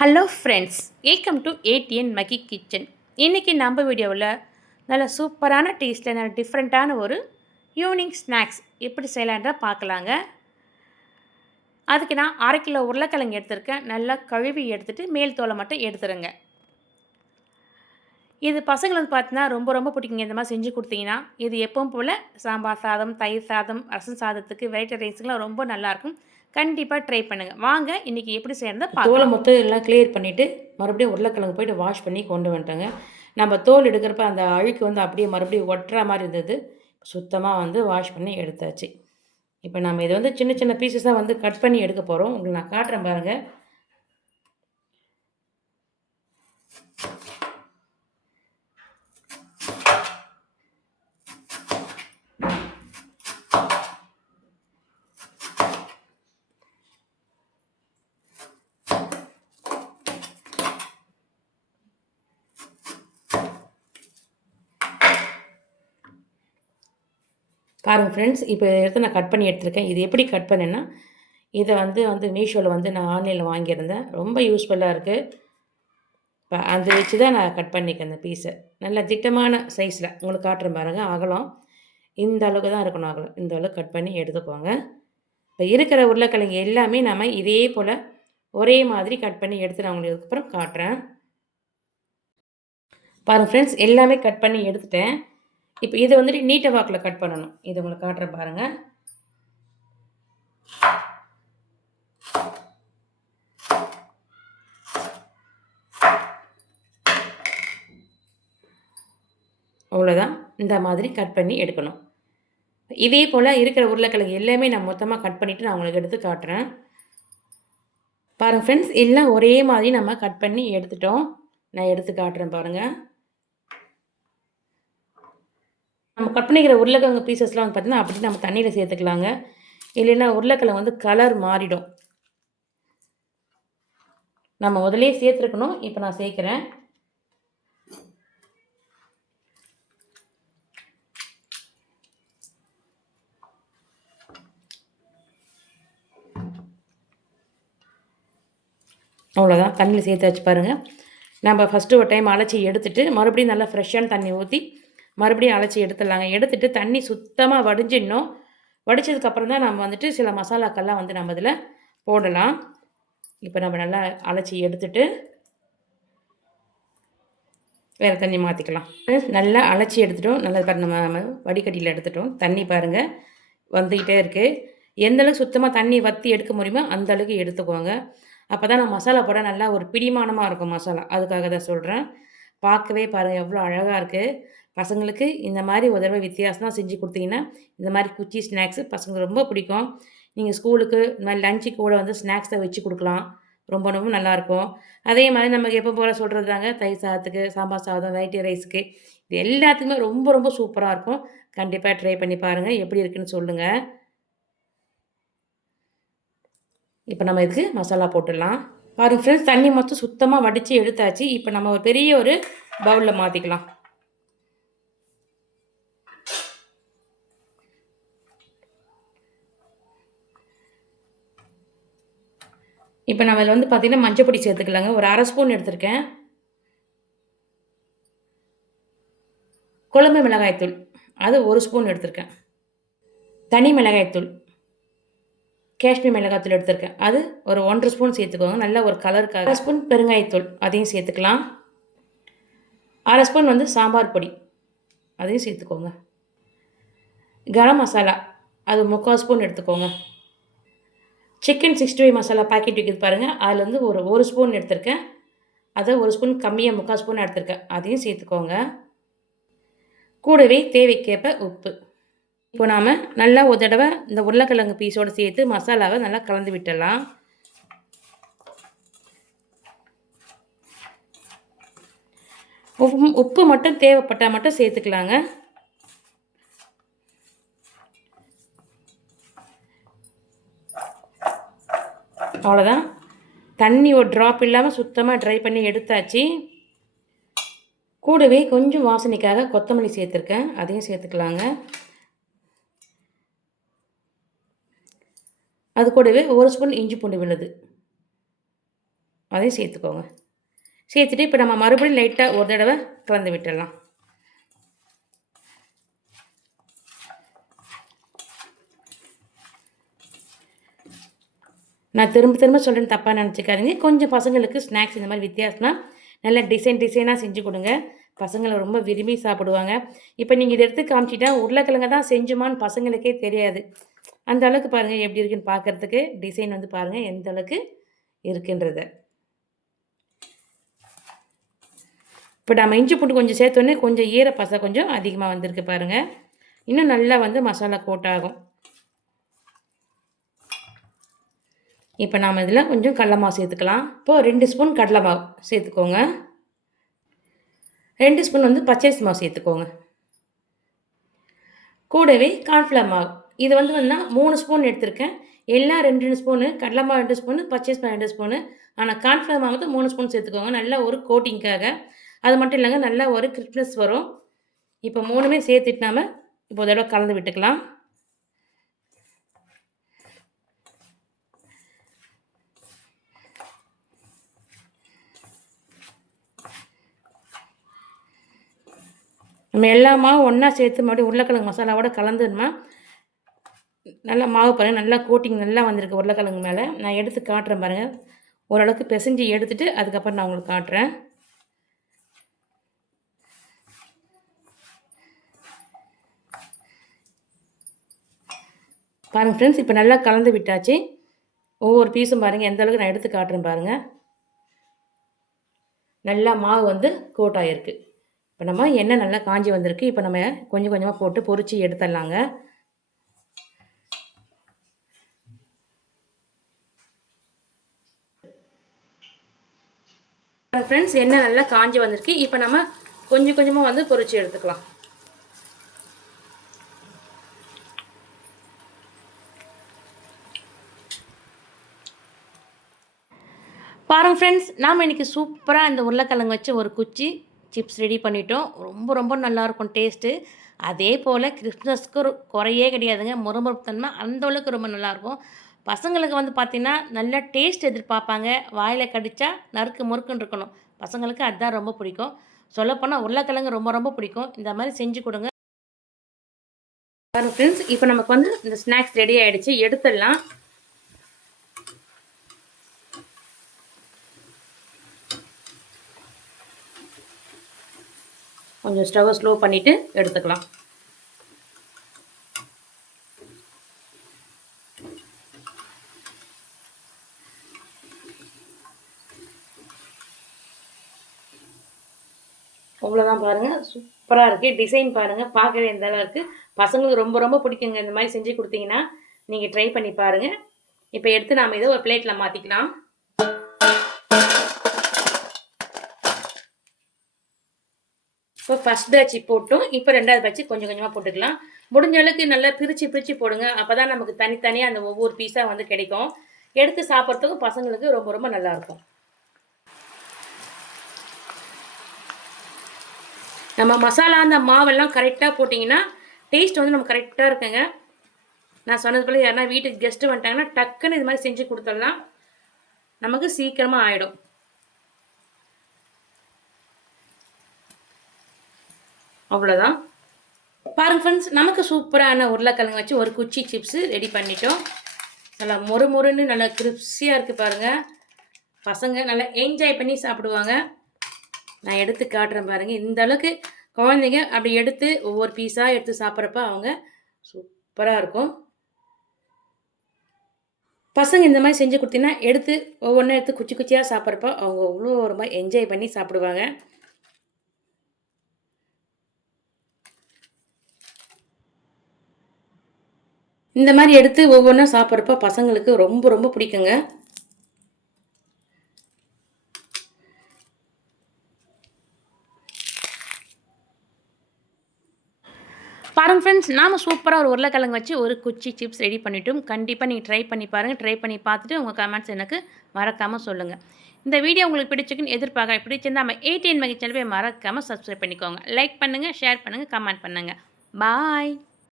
Hello friends welcome to ATN Magi kitchen இன்றைக்கி நம்ம வீடியோவில் நல்ல சூப்பரான டேஸ்ட்டில் நல்ல டிஃப்ரெண்ட்டான ஒரு ஈவினிங் ஸ்நாக்ஸ் எப்படி செய்யலான்ற பார்க்கலாங்க. அதுக்கு நான் அரை கிலோ உருளைக்கிழங்கு எடுத்திருக்கேன். நல்லா கழுவி எடுத்துகிட்டு மேல் தோலை மட்டும் எடுத்துருங்க. இது பசங்களுக்கு பார்த்தீங்கன்னா ரொம்ப ரொம்ப பிடிக்குங்க. இந்த மாதிரி செஞ்சு கொடுத்தீங்கன்னா இது எப்பவும் போல் சாம்பார் சாதம் தயிர் சாதம் ரசம் சாதத்துக்கு வெரைட்டி ரைஸுக்கெலாம் ரொம்ப நல்லாயிருக்கும் கண்டிப்பாக ட்ரை பண்ணுங்கள் வாங்க இன்றைக்கி எப்படி செய்யறத தோலை மொத்தம் எல்லாம் கிளியர் பண்ணிவிட்டு மறுபடியும் உருளைக்கிழங்கு போயிட்டு வாஷ் பண்ணி கொண்டு வந்துட்டேங்க. நம்ம தோல் எடுக்கிறப்ப அந்த அழுக்கு வந்து அப்படியே மறுபடியும் ஒட்டுற மாதிரி இருந்தது. சுத்தமாக வந்து வாஷ் பண்ணி எடுத்தாச்சு. இப்போ நம்ம இதை வந்து சின்ன சின்ன பீசஸாக வந்து கட் பண்ணி எடுக்க போகிறோம் உங்களுக்கு நான் காட்டுறேன் பாருங்கள் பாருங்கள் ஃப்ரெண்ட்ஸ் இப்போ எடுத்து நான் கட் பண்ணி எடுத்திருக்கேன். இது எப்படி கட் பண்ணேன்னா இதை வந்து வந்து மீஷோவில் வந்து நான் ஆன்லைனில் வாங்கியிருந்தேன். ரொம்ப யூஸ்ஃபுல்லாக இருக்குது இப்போ அதை வச்சு தான் நான் கட் பண்ணிக்கேன் அந்த பீஸை நல்ல திட்டமான சைஸில் உங்களுக்கு காட்டுறேன் பாருங்கள் அகலம். இந்த அளவுக்கு தான் இருக்கணும் அகலம். இந்த அளவுக்கு கட் பண்ணி எடுத்துக்கோங்க. இப்போ இருக்கிற உருளைக்கிழங்கு எல்லாமே நம்ம இதே போல் ஒரே மாதிரி கட் பண்ணி எடுத்து நான் உங்களுக்கு அதுக்கப்புறம் காட்டுறேன். பாருங்கள் ஃப்ரெண்ட்ஸ் எல்லாமே கட் பண்ணி எடுத்துட்டேன். இப்போ இதை வந்துட்டு நீட்ட வாக்கில் கட் பண்ணணும். இதை உங்களுக்கு காட்டுறேன் பாருங்கள் அவ்வளோதான் இந்த மாதிரி கட் பண்ணி எடுக்கணும். இதே போல் இருக்கிற உருளைக்கிழங்கு எல்லாமே நான் மொத்தமாக கட் பண்ணிவிட்டு நான் உங்களுக்கு எடுத்து காட்டுறேன். பாருங்கள் ஃப்ரெண்ட்ஸ் எல்லாம் ஒரே மாதிரி நம்ம கட் பண்ணி எடுத்துட்டோம். நான் எடுத்து காட்டுறேன் பாருங்கள் நம்ம கட் பண்ணிக்கிற உருளைக்கிழங்கு பீசஸ்லாம் வந்து பார்த்திங்கன்னா அப்படி நம்ம தண்ணியில் சேர்த்துக்கலாங்க. இல்லைன்னா உருளைக்கிழங்கு வந்து கலர் மாறிடும். நம்ம முதலே சேர்த்துருக்கணும். இப்போ நான் சேர்க்குறேன். அவ்வளோதான் தண்ணியில் சேர்த்து வச்சு பாருங்கள் நம்ம ஃபஸ்ட்டு ஒரு டைம் அலச்சி எடுத்துட்டு மறுபடியும் நல்லா ஃப்ரெஷ்ஷான தண்ணி ஊற்றி மறுபடியும் அழைச்சி எடுத்துடலாங்க. எடுத்துட்டு தண்ணி சுத்தமாக வடிஞ்சிடணும் வடித்ததுக்கப்புறம் தான் நம்ம வந்துட்டு சில மசாலாக்கள்லாம் வந்து நம்ம இதில் போடலாம். இப்போ நம்ம நல்லா அலைச்சி எடுத்துட்டு வேறு தண்ணி மாற்றிக்கலாம் நல்லா அலைச்சி எடுத்துட்டோம். நல்லா பாருங்க நம்ம வடிகட்டியில் எடுத்துட்டோம். தண்ணி பாருங்கள் வந்துக்கிட்டே இருக்குது எந்தளவுக்கு சுத்தமாக தண்ணி வற்றி எடுக்க முடியுமோ அந்த அளவுக்கு எடுத்துக்கோங்க. அப்போ தான் நான் மசாலா போட நல்லா ஒரு பிடிமானமாக இருக்கும் மசாலா. அதுக்காக தான் சொல்கிறேன் பார்க்கவே பாருங்கள் எவ்வளோ அழகாக இருக்குது பசங்களுக்கு இந்த மாதிரி உதவ வித்தியாசம் செஞ்சு கொடுத்தீங்கன்னா இந்த மாதிரி குச்சி ஸ்நாக்ஸு பசங்களுக்கு ரொம்ப பிடிக்கும். நீங்கள் ஸ்கூலுக்கு இந்த மாதிரி லஞ்சு கூட வந்து ஸ்நாக்ஸை வச்சு கொடுக்கலாம். ரொம்ப ரொம்ப நல்லாயிருக்கும் அதே மாதிரி நமக்கு எப்போ போல் சொல்கிறது தாங்க தயிர் சாதத்துக்கு சாம்பார் சாதம் வெரைட்டி ரைஸுக்கு. இது எல்லாத்துக்குமே ரொம்ப ரொம்ப சூப்பராக இருக்கும். கண்டிப்பாக ட்ரை பண்ணி பாருங்கள் எப்படி இருக்குன்னு சொல்லுங்கள் இப்போ நம்ம இதுக்கு மசாலா போட்டுடலாம். பாருங்கள் ஃப்ரெண்ட்ஸ் தண்ணி மொத்தம் சுத்தமாக வடித்து எடுத்தாச்சு. இப்போ நம்ம ஒரு பெரிய ஒரு பவுலில் மாற்றிக்கலாம் இப்போ நம்ம இதில் வந்து பார்த்திங்கன்னா மஞ்சப்பொடி சேர்த்துக்கலாங்க. ஒரு அரை ஸ்பூன் எடுத்திருக்கேன். குழம்பு மிளகாய்த்தூள். அது ஒரு ஸ்பூன் எடுத்திருக்கேன். தனி மிளகாய்த்தூள். காஷ்மீர் மிளகாத்தூள் எடுத்திருக்கேன். அது ஒரு ஒன்றரை ஸ்பூன் சேர்த்துக்கோங்க. நல்ல ஒரு கலருக்காக அரை ஸ்பூன் பெருங்காயத்தூள். அதையும் சேர்த்துக்கலாம். அரை ஸ்பூன் வந்து சாம்பார் பொடி. அதையும் சேர்த்துக்கோங்க. கரம் மசாலா. அது முக்கால் ஸ்பூன் எடுத்துக்கோங்க. Chicken sixty five masala packet விற்கிது பாருங்கள் அதில் வந்து ஒரு ஒரு ஸ்பூன் எடுத்திருக்கேன். அதை ஒரு ஸ்பூன் கம்மியாக முக்கால் ஸ்பூன் எடுத்திருக்கேன். அதையும் சேர்த்துக்கோங்க. கூடவே தேவைக்கேற்ப உப்பு. இப்போ நாம் நல்லா ஒரு தடவை இந்த உருளைக்கிழங்கு பீஸோடு சேர்த்து மசாலாவை நல்லா கலந்து விட்டுடலாம். உப்பு உப்பு மட்டும் தேவைப்பட்டால் மட்டும் சேர்த்துக்கலாங்க. அவ்வளோதான் தண்ணி ஒரு ட்ராப் இல்லாமல் சுத்தமாக ட்ரை பண்ணி எடுத்தாச்சு. கூடவே கொஞ்சம் வாசனைக்காக கொத்தமல்லி சேர்த்துருக்கேன். அதையும் சேர்த்துக்கலாங்க. அது கூடவே ஒரு ஸ்பூன் இஞ்சி பூண்டு விழுது. அதையும் சேர்த்துக்கோங்க. சேர்த்துட்டு இப்போ நம்ம மறுபடியும் லைட்டாக ஒரு தடவை கலந்து விட்டுடலாம். நான் திரும்ப திரும்ப சொல்கிறேன் தப்பாக நினச்சிக்காதீங்க. கொஞ்சம் பசங்களுக்கு ஸ்நாக்ஸ் இந்த மாதிரி வித்தியாசம்னா நல்ல டிசைன் டிசைனாக செஞ்சு கொடுங்க. பசங்களை ரொம்ப விரும்பி சாப்பிடுவாங்க. இப்போ நீங்கள் இதை எடுத்து காமிச்சிட்டா உருளைக்கிழங்க தான் செஞ்சுமான்னு பசங்களுக்கே தெரியாது. அந்த அளவுக்கு பாருங்கள் எப்படி இருக்குன்னு பார்க்குறதுக்கு டிசைன் வந்து பாருங்கள் எந்த அளவுக்கு இருக்குன்றத. இப்போ நம்ம இஞ்சி பூண்டு கொஞ்சம் சேர்த்தோன்னே கொஞ்சம் ஈர பசை கொஞ்சம் அதிகமாக வந்திருக்கு பாருங்கள் இன்னும் நல்லா வந்து மசாலா கோட் ஆகும் இப்போ நாம் இதில் கொஞ்சம் கடலமாவு சேர்த்துக்கலாம். இப்போது ரெண்டு ஸ்பூன் கடலை மாவு சேர்த்துக்கோங்க. ரெண்டு ஸ்பூன் வந்து பச்சரிசி மாவு சேர்த்துக்கோங்க. கூடவே கார்ன்ஃப்ளவர் மாவு. இது வந்து வந்து மூணு ஸ்பூன் எடுத்திருக்கேன். எல்லாம் ரெண்டு ரெண்டு ஸ்பூனு கடலை ரெண்டு ஸ்பூனு பச்சரிசி மாவு ரெண்டு ஸ்பூனு ஆனால் கார்ன்ஃப்ளவர் மாவு வந்து மூணு ஸ்பூன் சேர்த்துக்கோங்க. நல்லா ஒரு கோட்டிங்க்காக அது மட்டும் இல்லைங்க நல்லா ஒரு கிறிஸ்மஸ் வரும். இப்போ மூணுமே சேர்த்துட்டு நாம் இப்போ ஒரு தடவை கலந்து விட்டுக்கலாம். நம்ம எல்லா மாவும் ஒன்றா சேர்த்து மறுபடியும் உருளைக்கிழங்கு மசாலாவோட கலந்துருமா நல்லா மாவு பாருங்கள் நல்லா கோட்டிங் நல்லா வந்திருக்கு உருளைக்கிழங்கு மேலே. நான் எடுத்து காட்டுறேன் பாருங்கள் ஓரளவுக்கு பிசைஞ்சு எடுத்துட்டு அதுக்கப்புறம் நான் உங்களுக்கு காட்டுறேன். பாருங்கள் ஃப்ரெண்ட்ஸ் இப்போ நல்லா கலந்து விட்டாச்சு. ஒவ்வொரு பீஸும் பாருங்கள் எந்த அளவுக்கு நான் எடுத்து காட்டுறேன் பாருங்கள் நல்லா மாவு வந்து கோட் ஆகிருக்கு இப்போ நம்ம எண்ணெய் நல்லா காஞ்சி வந்திருக்கு. இப்போ நம்ம கொஞ்சம் கொஞ்சமாக போட்டு பொறிச்சு எடுத்துடலாங்க. ஃப்ரெண்ட்ஸ் எண்ணெய் நல்லா காஞ்சி வந்திருக்கு. இப்போ நம்ம கொஞ்சம் கொஞ்சமாக வந்து பொரிச்சு எடுத்துக்கலாம். பாருங்க ஃப்ரெண்ட்ஸ் நாம் இன்றைக்கி சூப்பராக இந்த உருளைக்கிழங்கு வச்சு ஒரு குச்சி சிப்ஸ் ரெடி பண்ணிட்டோம். ரொம்ப ரொம்ப நல்லாயிருக்கும் டேஸ்ட்டு அதே போல் கிறிஸ்மஸ்க்கு ஒரு குறையே கிடையாதுங்க. முறுமுறுப்புத்தன்மை அந்த அளவுக்கு ரொம்ப நல்லாயிருக்கும் பசங்களுக்கு வந்து பார்த்திங்கன்னா நல்லா டேஸ்ட் எதிர்பார்ப்பாங்க. வாயில் கடித்தா நறுக்கு முறுக்குன்னு இருக்கணும். பசங்களுக்கு அதுதான் ரொம்ப பிடிக்கும். சொல்லப்போனால் உருளைக்கிழங்கு ரொம்ப ரொம்ப பிடிக்கும். இந்த மாதிரி செஞ்சு கொடுங்க. பாருங்க ஃப்ரெண்ட்ஸ் இப்போ நமக்கு வந்து இந்த ஸ்நாக்ஸ் ரெடி ஆகிடுச்சு எடுத்துடலாம். கொஞ்சம் ஸ்டவ்வை ஸ்லோ பண்ணிவிட்டு எடுத்துக்கலாம். அவ்வளோதான் பாருங்கள் சூப்பராக இருக்குது டிசைன் பாருங்கள் பார்க்கவே இந்த அளவுக்கு இருக்குது பசங்களுக்கு ரொம்ப ரொம்ப பிடிக்குங்க. இந்த மாதிரி செஞ்சு கொடுத்தீங்கன்னா நீங்கள் ட்ரை பண்ணி பாருங்கள் இப்போ எடுத்து நாம் இதை ஒரு பிளேட்டில் மாற்றிக்கலாம் இப்போ ஃபஸ்ட் பேட்ச் போட்டும். இப்போ ரெண்டாவது பேட்ச் கொஞ்சம் கொஞ்சமாக போட்டுக்கலாம். முடிஞ்ச அளவுக்கு நல்லா பிரித்து பிரித்து போடுங்க. அப்போ தான் நமக்கு தனித்தனியாக அந்த ஒவ்வொரு பீஸாக வந்து கிடைக்கும். எடுத்து சாப்பிட்றதுக்கும் பசங்களுக்கு ரொம்ப ரொம்ப நல்லாயிருக்கும் நம்ம மசாலா அந்த மாவெல்லாம் கரெக்டாக போட்டிங்கன்னா டேஸ்ட் வந்து நம்ம கரெக்டாக இருக்குங்க. நான் சொன்னது போல் யாருன்னா வீட்டுக்கு கெஸ்ட்டு வந்துட்டாங்கன்னா டக்குன்னு இது மாதிரி செஞ்சு கொடுத்துடலாம் நமக்கு சீக்கிரமாக ஆகிடும் அவ்வளோதான் பாருங்க ஃப்ரெண்ட்ஸ் நமக்கு சூப்பரான உருளைக்கிழங்கு வச்சு ஒரு குச்சி சிப்ஸு ரெடி பண்ணிட்டோம். நல்லா மொறு மொறுன்னு நல்லா கிரிப்ஸியாக இருக்குது பாருங்கள் பசங்க நல்லா என்ஜாய் பண்ணி சாப்பிடுவாங்க. நான் எடுத்து காட்டுறேன் பாருங்கள் இந்த அளவுக்கு குழந்தைங்க அப்படி எடுத்து ஒவ்வொரு பீஸாக எடுத்து சாப்பிட்றப்ப அவங்க சூப்பராக இருக்கும். பசங்க இந்த மாதிரி செஞ்சு கொடுத்தீங்கன்னா எடுத்து ஒவ்வொன்றும் எடுத்து குச்சி குச்சியாக சாப்பிட்றப்ப அவங்க அவ்வளோ ரொம்ப என்ஜாய் பண்ணி சாப்பிடுவாங்க. இந்த மாதிரி எடுத்து ஒவ்வொன்றா சாப்பிட்றப்ப பசங்களுக்கு ரொம்ப ரொம்ப பிடிக்குங்க. பாருங்கள் ஃப்ரெண்ட்ஸ் நாம் சூப்பராக ஒரு உருளைக்கிழங்கு வச்சு ஒரு குச்சி சிப்ஸ் ரெடி பண்ணிட்டோம். கண்டிப்பாக நீங்கள் ட்ரை பண்ணி பாருங்கள் ட்ரை பண்ணி பார்த்துட்டு உங்கள் கமெண்ட்ஸ் எனக்கு மறக்காமல் சொல்லுங்கள் இந்த வீடியோ உங்களுக்கு பிடிச்சிக்குன்னு எதிர்பார்க்க பிடிச்சிருந்தா நம்ம எயிட்டீன் மகிழ்ச்சியில் போய் மறக்காமல் சப்ஸ்கிரைப் பண்ணிக்கோங்க. லைக் பண்ணுங்கள் ஷேர் பண்ணுங்கள் கமெண்ட் பண்ணுங்கள் பாய்